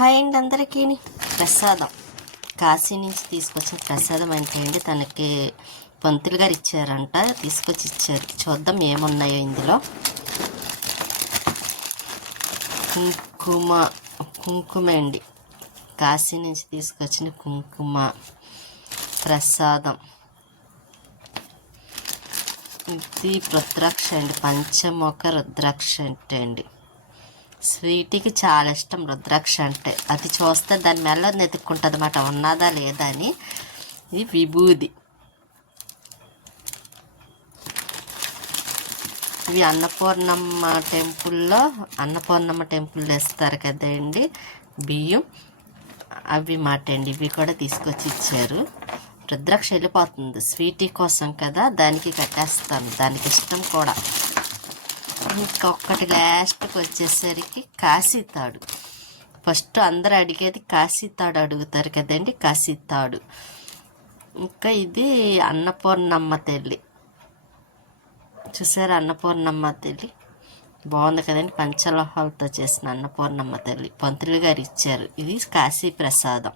Hi అండి అందరికీ ప్రసాదం. కాశీ నుంచి తీసుకొచ్చిన ప్రసాదం ఏంటండి తనకి పంతులు గారు ఇచ్చారంట. తీసుకొచ్చి ఇచ్చారు. చూద్దాం ఏమున్నాయో ఇందులో. కుంకుమ కుంకుమ అండి. కాశీ నుంచి తీసుకొచ్చిన కుంకుమ ప్రసాదం. ఇది రుద్రాక్ష అండి పంచముఖ రుద్రాక్ష అంటే అండి. స్వీట్కి చాలా ఇష్టం రుద్రాక్ష అంటే. అది చూస్తే దాని మెల్ల నెతుక్కుంటుంది అన్నమాట ఉన్నదా లేదా అని. ఇది విభూది. ఇవి అన్నపూర్ణమ్మ టెంపుల్లో అన్నపూర్ణమ్మ టెంపుల్లో ఇస్తారు కదండి బియ్యం. అవి మాట అండి ఇవి కూడా తీసుకొచ్చి ఇచ్చారు. రుద్రాక్ష వెళ్ళిపోతుంది. స్వీటీ కోసం కదా దానికి కట్టేస్తాను దానికి ఇష్టం కూడా. ఇంకొకటి లాస్ట్కి వచ్చేసరికి కాశీ తాడు ఫస్ట్ అందరు అడిగేది కాశీ తాడు అడుగుతారు కదండి కాశీ తాడు ఇంకా ఇది అన్నపూర్ణమ్మ తల్లి. చూసారు అన్నపూర్ణమ్మ తల్లి? బాగుంది కదండి పంచలోహాలతో చేసిన అన్నపూర్ణమ్మ తల్లి. పంతులు గారు ఇచ్చారు. ఇది కాశీ ప్రసాదం.